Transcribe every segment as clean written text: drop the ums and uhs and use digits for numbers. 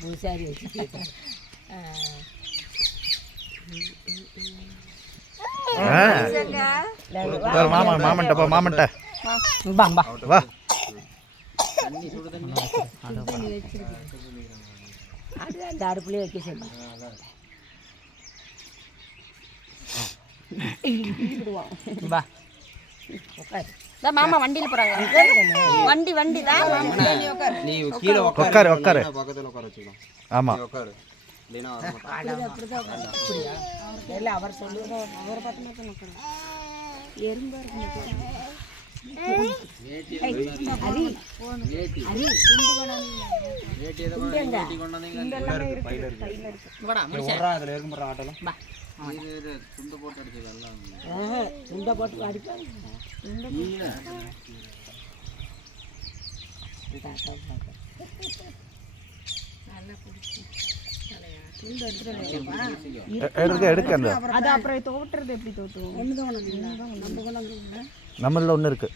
பூசாரி வச்சு மாமன்ட்ட வா அந்த அடுப்புலேயே வைக்க சொல்லி மாமா வண்டியில் போறாங்க. வண்டி தான். நீ கீழே உட்காரு பக்கத்துல உட்கார வச்சுக்கலாம். ஆமா உட்காரு. அவர் சொல்லுவோம் அவரை பார்த்து எறும்பா நம்மள ஒண்ணு இருக்கு.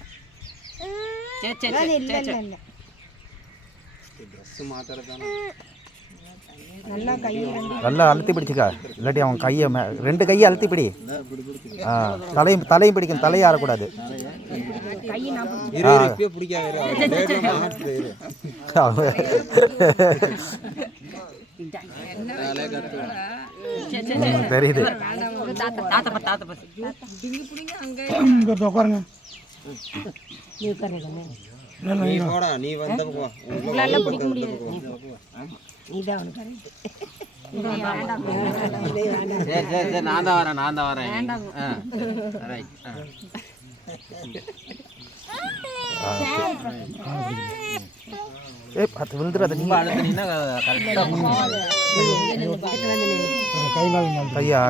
நல்லா அழுத்தி பிடிச்சிக்கா, இல்லாட்டி அவன் கையை ரெண்டு கையை அழுத்தி பிடி. தலையும் பிடிக்கும், தலையை ஆறக்கூடாது. தெரியுது. நீ வந்த பிடிக்க முடியாது. நான் தான் வரேன். விழுந்துடாது.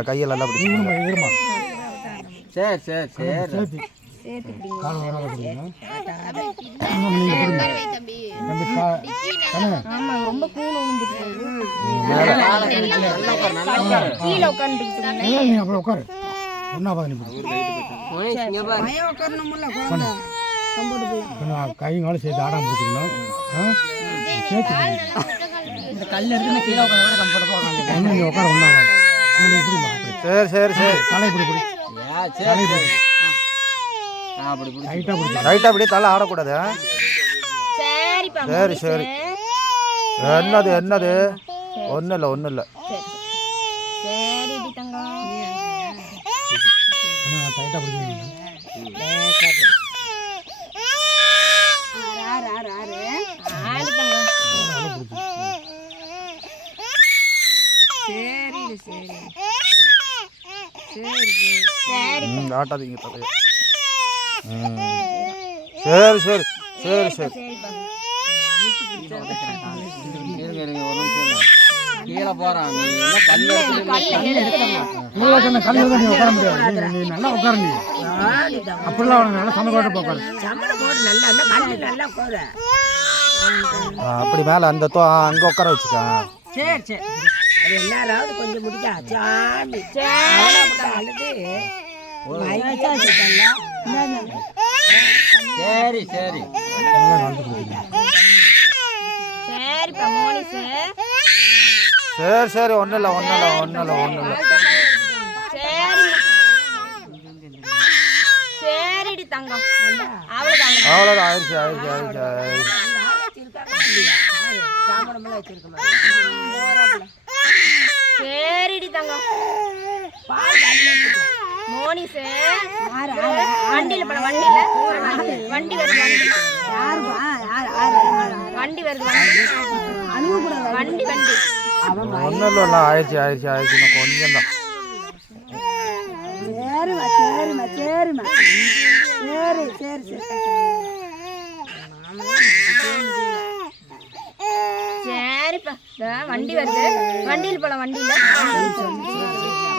கையில் நல்லா பிடிக்கும். சரி ரொம்ப கைங்காலும் சேர்த்து ஆடாம பிடிச்சிக்கணும். சரி தலை பிடி ரைட்டா அப்படியே தலை ஆடக்கூடாது. சரி என்னது ஒன்றும் இல்லை டைட்டா பிடிக்கணும். ஆட்டாதீங்க தலையை. சரி கீழே போறான். நல்லா உட்கார நீ அப்படிலாம் நல்லா சமக்கோட்ட போக்காரு. அப்படி மேல அந்த அங்க உட்கார வச்சுக்கா. சரி அது எல்லாராவது கொஞ்சம் முடிக்கா சாமி அழுது சரி ஒன்றும் இல்லை. சரிடி தங்கம். அவ்வளோதான். ஆயிடுச்சு. சரிடி தங்கம். மோனிஸ் வண்டியில போன வண்டி வருது. ஒன்றும் இல்லை. ஆயிடுச்சு கொஞ்சம் தான். சரிப்பா வண்டி வருது. வண்டியில் போலாம்.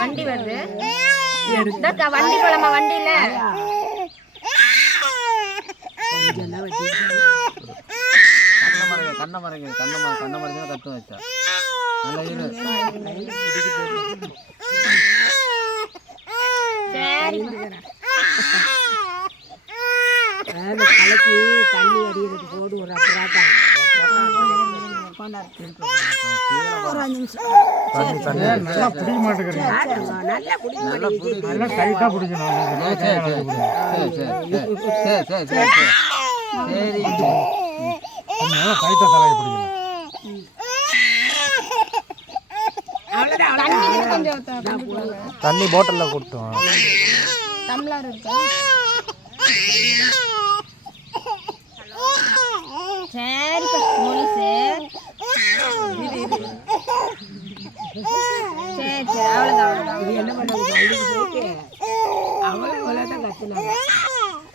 வண்டி வருது. வண்டி போலாமா? வண்டியில கண்ணை மறைங்க கத்து வச்சா நல்லா நல்லா பிடிக்க மாட்டேங்கிறீங்க. நல்லா குடிக்க நல்லா டைட்டா பிடிக்கணும். சரி சரி சரி சரி நல்லா டைட்டா தலையை பிடிக்கணும். தண்ணி பாட்டிலில் கொடுத்தோம். டம்ளர் இருக்கா? சரிப்பா போலீஸு. சரி சரி அவ்வளோதான். இது என்ன பண்ணாங்க பள்ளிக்கு போயிட்டு அவளும் தான் கத்துனாங்க.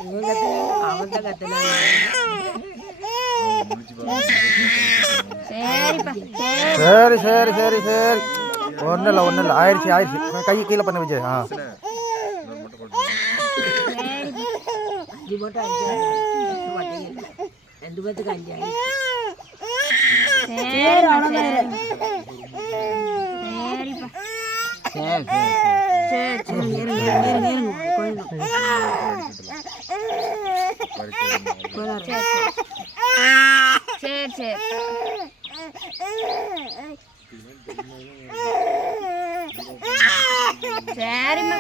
இவன் கத்துனாங்க அவன் தான் கத்துனாங்க. சரிப்பா சரி சரி சரி சரி ஒன்றும் இல்லை ஆயிடுச்சு கை கீழே பண்ண வச்சு. அஞ்சு போட்டு 5 2 பேத்துக்கு 5 ஆயிடுச்சு. சரிப்பா சரி சரி சரி சரி சரிம்மா.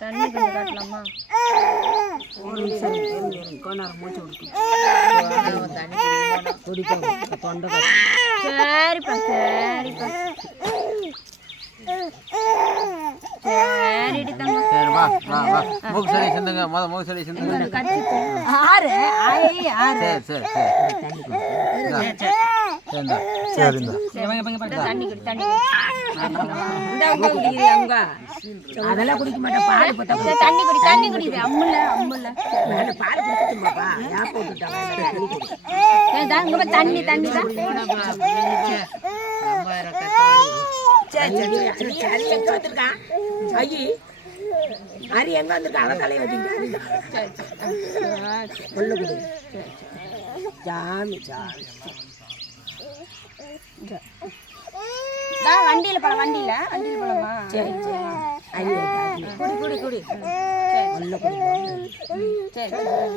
தண்ணி கொஞ்சம் காட்டலாமா? கோனார் மூச்சு குடிக்கும் தொண்டை சரிப்பா சரிப்பா சரிடி தங்க. சரி வா வா வா மூக்கு சரி சிந்துங்க மூக்கு சரி சிந்துங்க. ஆறு ஆறு சரி சரி சரி சரிங்க. தண்ணி குடி தண்ணி அங்க அதெல்லாம் குடிக்க மாட்டேன். பால் பார்த்தா குடி. தண்ணி குடி தண்ணி குடிது. அம்முல அம்முல பால் குடிச்சுமாப்பா. ஏன் போட்டுட்டாங்க தண்ணி தண்ணி தான். சரி சரி அது எங்க வந்திருக்கான்? ஐயி அரி எங்க வந்திருக்கா? அவன் தலையை வச்சுக்கிட்டு கொள்ள குடி. சாமி சாமி வண்டியில போலாம். வண்டியில போலாமா? சரி சரி ஐயோ குடி குடி குடி கொள்ள குடி. சரி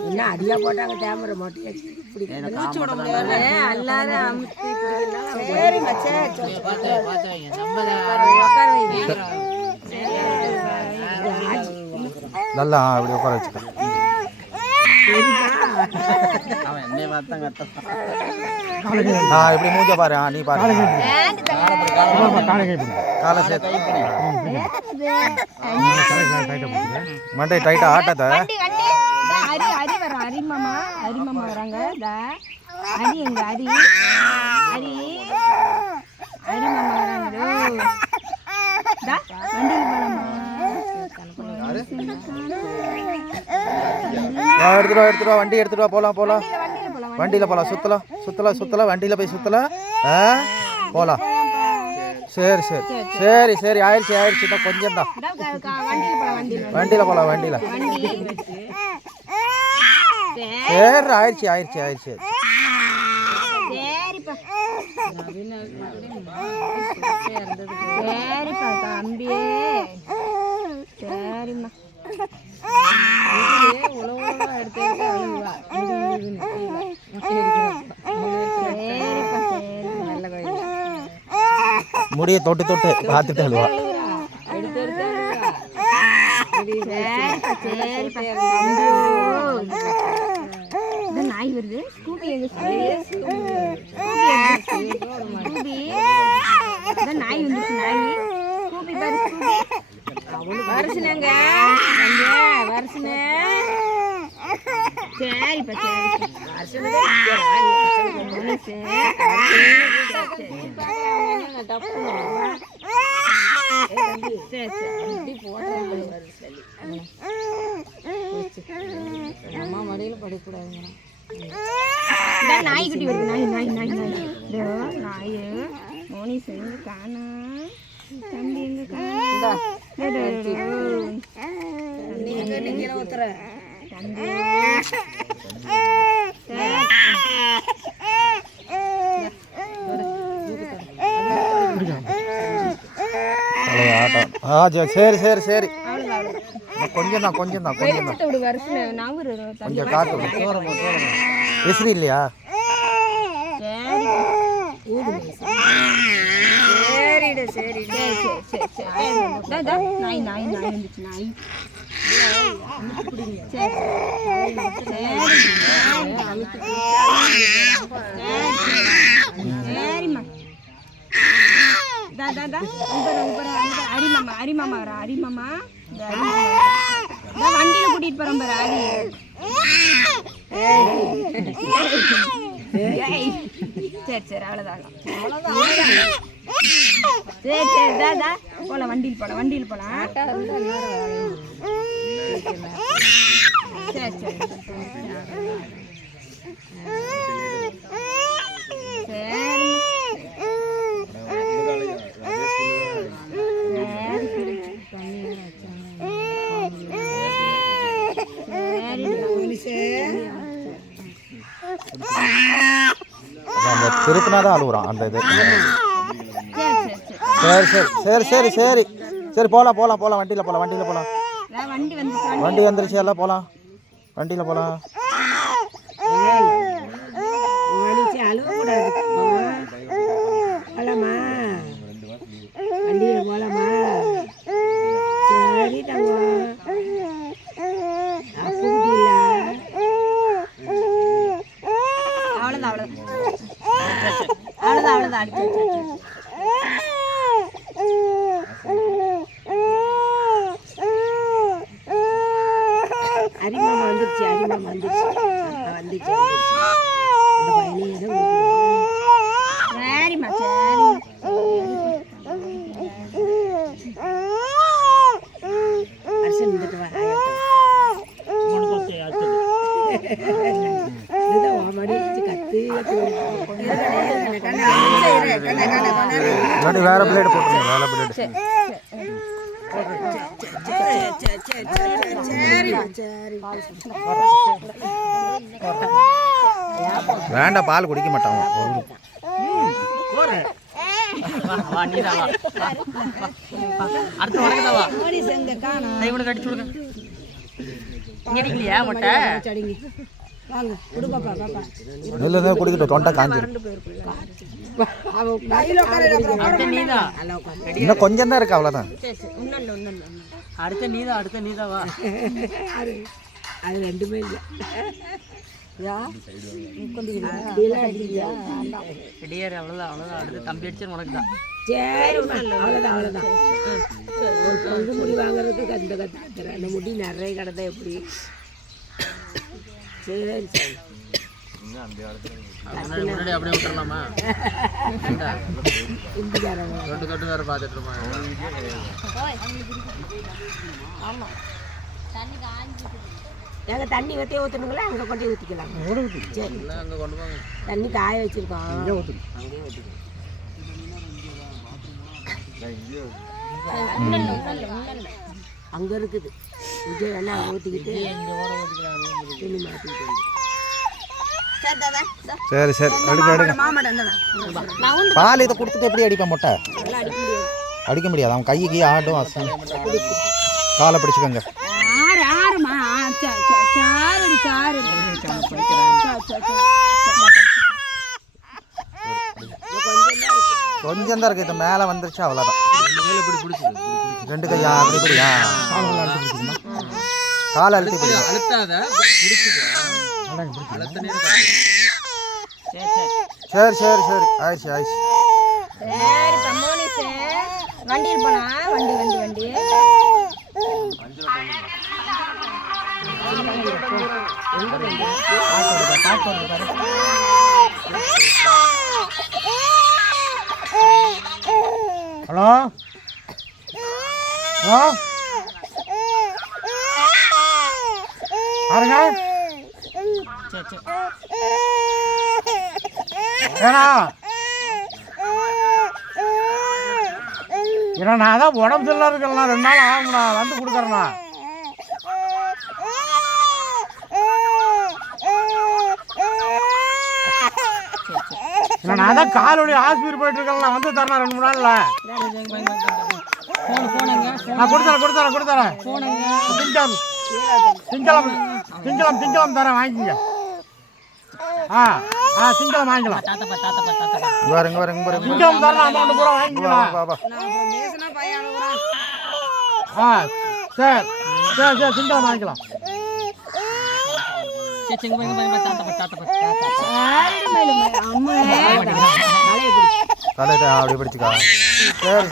என்ன அடியா போட்டாங்க கேமரா மாட்டி இப்படி மூச்சு விட முடியாது. எல்லாரும் சரிம்மா சரி நல்லா இப்படி உட்கார வச்சுக்கேன். அவன் என்னை பார்த்தா கத்த இப்படி மூஞ்ச பாரு. நீ பாரு காலை சேர்த்து மண்டை டைட்டா ஆட்டாத. அரி அரி வர அரிமாமா வராங்க. அரி எங்க அரி அரி அரிமாமா வராங்க. வண்டியில் போலாமா? எடுத்துட்டு வண்டி எடுத்துட்டு வா. போலாம் வண்டியில் போகலாம். சுத்தலாம் வண்டியில் போய் சுத்தலாம் போகலாம். சரி சரி சரி சரி ஆயிடுச்சு தான் கொஞ்சம் தான். வண்டியில் போகலாம் வண்டியில். சரி ஆயிடுச்சு. சரிப்பா தம்பியே சரிம்மா. முடிய தொட்டு பார்த்துட்டு அழுவா. நாய் வருது. ஸ்கூபி எங்க நாய் வந்துச்சு. நாய் ஸ்கூபி பாரு. வருஷனங்க வருஷன. சரிப்பா அம்மா மடியில் படிக்கூடாதுங்க. நாய்க்குட்டி வருது. நாய் மோனி செஞ்சு காணா. தம்பி எங்க காணா? ஊத்துற தம்பி ஆட்டம். சரி கொஞ்சம் தான் வெளிச்சத்தை விடு வருஷம் நவரு கொஞ்சம் காற்று விசிறி இல்லையா? சரிடு சரி நாய் நாய் நாய் வந்துச்சு நாய் சரிம்மா அரிமாமா வரா அரிமாமா வண்டியில கூட்டிட்டு போறோம் பாரு அரி சரி அவ்வளோதான் சரி தாதா போலாம் வண்டியில் போலாம் சரி அந்த திருப்பினா தான் அழுகுறான் அந்த இது. சரி போகலாம் வண்டியில் போகலாம் வண்டி வந்துருச்சு எல்லாம் போகலாம் வண்டியில் போகலாம். அழுவக்கூடாது போலாமா வண்டியில் போலாமா? சரி தங்கம் அவ்வளோதான் அரிமாமா வந்துருச்சு அந்த பையனையே சரிம்மா வருஷம் இருந்துட்டு வர வேற பிளேட் போட்டுருங்க வேற பிளேட். வேண்டாம் பால் குடிக்க மாட்டாங்க. குடிக்கிட்டு தொண்டை காஞ்சிரும். இன்னும் கொஞ்சம் தான் இருக்கு அவ்வளோதான். அடுத்த நீதான் வா. அது ரெண்டுமே இல்லை. தம்பி அடிச்சு உனக்கு தான். சரி அவ்வளோதான். ஒரு பங்கு முடி வாங்குறதுக்கு அந்த கற்றுக்கிறேன். அந்த முடி நிறைய கிடந்தா எப்படி? சரி அப்படியே விட்டுறலாமா? தொட்டு வேற பார்த்துட்டு நாங்கள் தண்ணி வற்றி ஊற்றணுங்களா அங்கே கொண்டு ஊற்றிக்கலாம். சரி அங்கே கொண்டு போங்க. தண்ணி காய வச்சுருக்கோம் அங்கேயே அங்கே இருக்குது. விஜய் வேணா அங்கே ஊற்றிக்கிட்டு துணி மாற்றிக்கிட்டு. சரி அடுக்க பால் இதை கொடுத்துட்டு எப்படி அடிப்பேன் மொட்டை? அடிக்க முடியாது. அவன் கைக்கு ஆட்டும் அசம். காலை பிடிச்சிக்கோங்க. கொஞ்சம் தான் இருக்கு. இது மேலே வந்துருச்சு அவ்வளோதான். ரெண்டு கையா அப்படி இப்படியா காலை அழுத்தி பிடிக்கும். சரி ஆயிடுச்சு. வண்டியில் போலாம். வண்டி ஹலோ பாருங்க ஏன்னா நான் தான் உடம்பு சரியில்லை இருக்கலாம். 2 நாள் ஆகும்ண்ணா வந்து கொடுக்குறேண்ணா. நான் தான் காலோடைய ஆஸ்பத்திரி போயிட்டு இருக்கேன். வந்து தரேன் 2-3 நாளில். நான் கொடுத்துறேன் திங்களாம் தரேன் வாங்கிக்கங்க. திங்களாம் வாங்கிக்கலாம். திங்களாம் தரேன் அமௌண்ட் பூரா வாங்கிக்கலாம். சரி திங்களாம் வாங்கிக்கலாம். அப்படி பிடிச்சிக்கா. சரி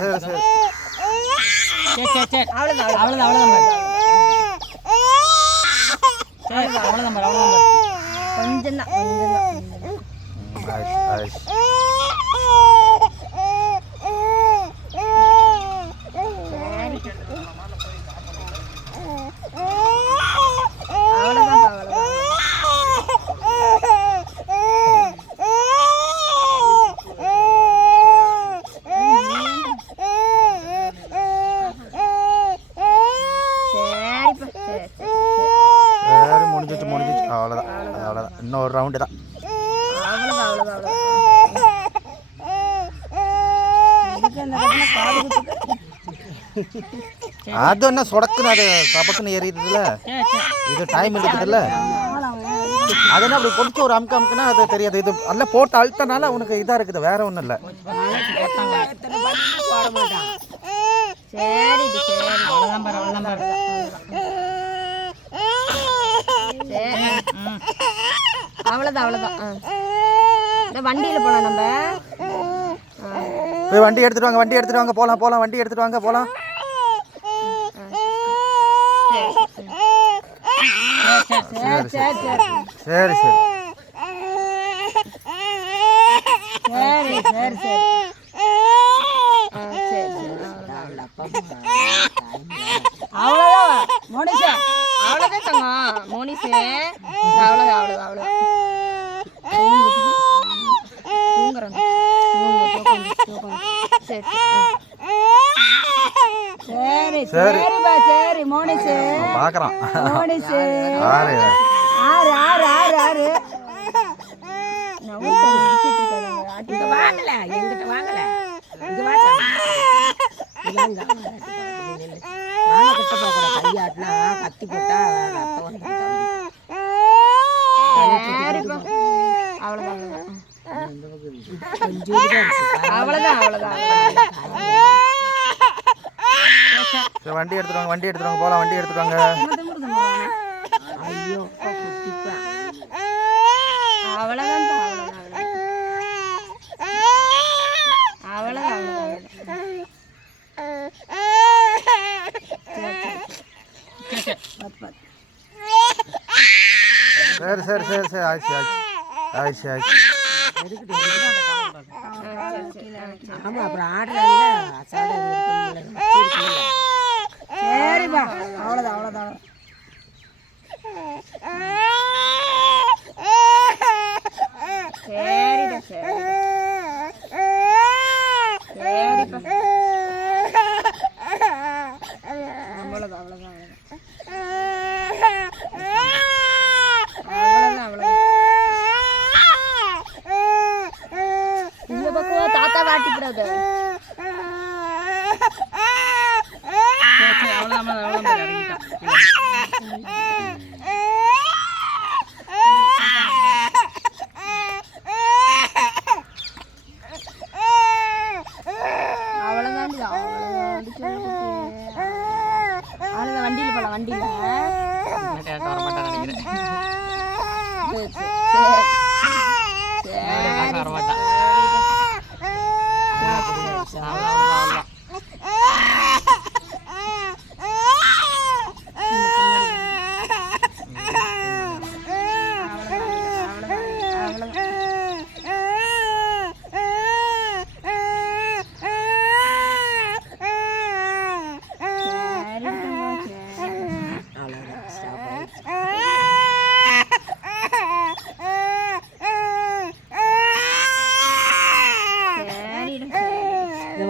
அவ்வளோதான் கொஞ்சம் தான். முடிஞ்சிச்சு அவ்வளோதான். இன்னொரு ரவுண்டு தான். அது என்ன சொடக்குன்னு அது சபக்குன்னு எரியுதுல்ல, இது டைம் இருக்குதுல்ல. அது என்ன அப்படி பொடிச்சு ஒரு அமுக்குனா அது தெரியாது. இது நல்லா போட்டு அழுத்தனால உனக்கு இதாக இருக்குது, வேற ஒன்றும் இல்லை. அவ்வளோதான். இந்த வண்டியில் போகலாம். நம்ம போய் வண்டி எடுத்துட்டு வாங்க போகலாம். வண்டி எடுத்துட்டு வாங்க போகலாம். சரி அவ்வளோதான் மோனிஷா. அவ்வளோதான் தங்கம் மோனிஷே. அவ்வளோதான். தூங்குறேன். சரி மோனிஷே பார்க்குறான். மோனிஷே ஆறு வாங்கல எங்கிட்ட வாங்கல. இங்க வாங்க மாமா கிட்ட போக கூட கையாட்டினா கத்தி போட்டா ரத்தம் வந்து வண்டி எடுத்துட்டு வாங்க போகலாம். வண்டி எடுத்துட்டு வாங்க. ஐயோ சரி ஆயிடுச்சு. ஆமா அப்புறம் ஆடல சரிப்பா. அவ்வளோதான். இந்த பக்கம் தாத்தா வாட்டிக்கிறாங்க. வண்டியில் போகலாம். வண்டியில்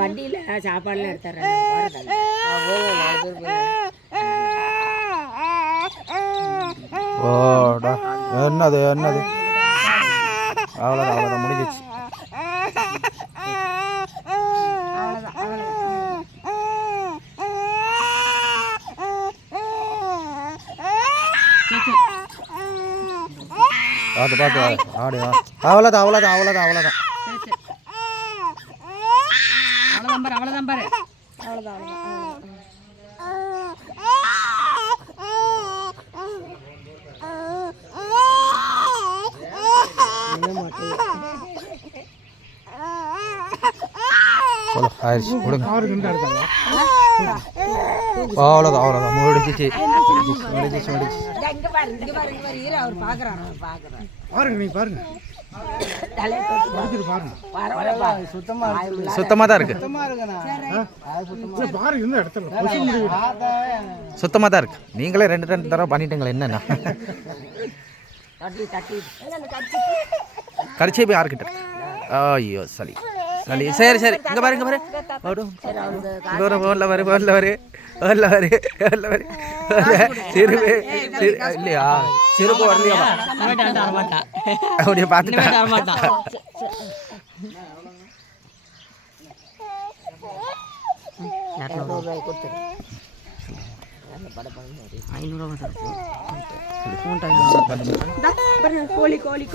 வண்டியில் சாப்பாடுலாம் எடுத்துறேன். ஓடா என்னது அவ்வளோதான் முடிஞ்சிச்சு. பார்த்து ஆடு அவ்வளோதான் அவ்வளோதான் அவ்வளோதான் அவ்வளோதான் அவ்வளோதான் பாரு ஆயிடுச்சு விடுங்க அவருக்கு இந்த இருக்காங்க அவ்வளோதான் அவ்வளோதான் முடிச்சிச்சு முடிச்சிச்சு இங்க பாரு இரு அவர் பாக்குறாரு பாருங்க நீ பாருங்க பாருங்க சுத்தமாக தான் இருக்கு பாருங்க இந்த இடத்துல சுத்தமாக தான் இருக்கு நீங்களே 2 தடவை பண்ணிட்டீங்களே என்னண்ணா கடிச்சே போய் யாருக்கிட்ட இருக்கு ஐயோ சரி சரி சரி சரி இங்கே பாரு இங்கே பாரு சிறுப்பு இல்லையா சிறுப்பு வரலையா அப்படியே பார்த்துட்டேன் கோழி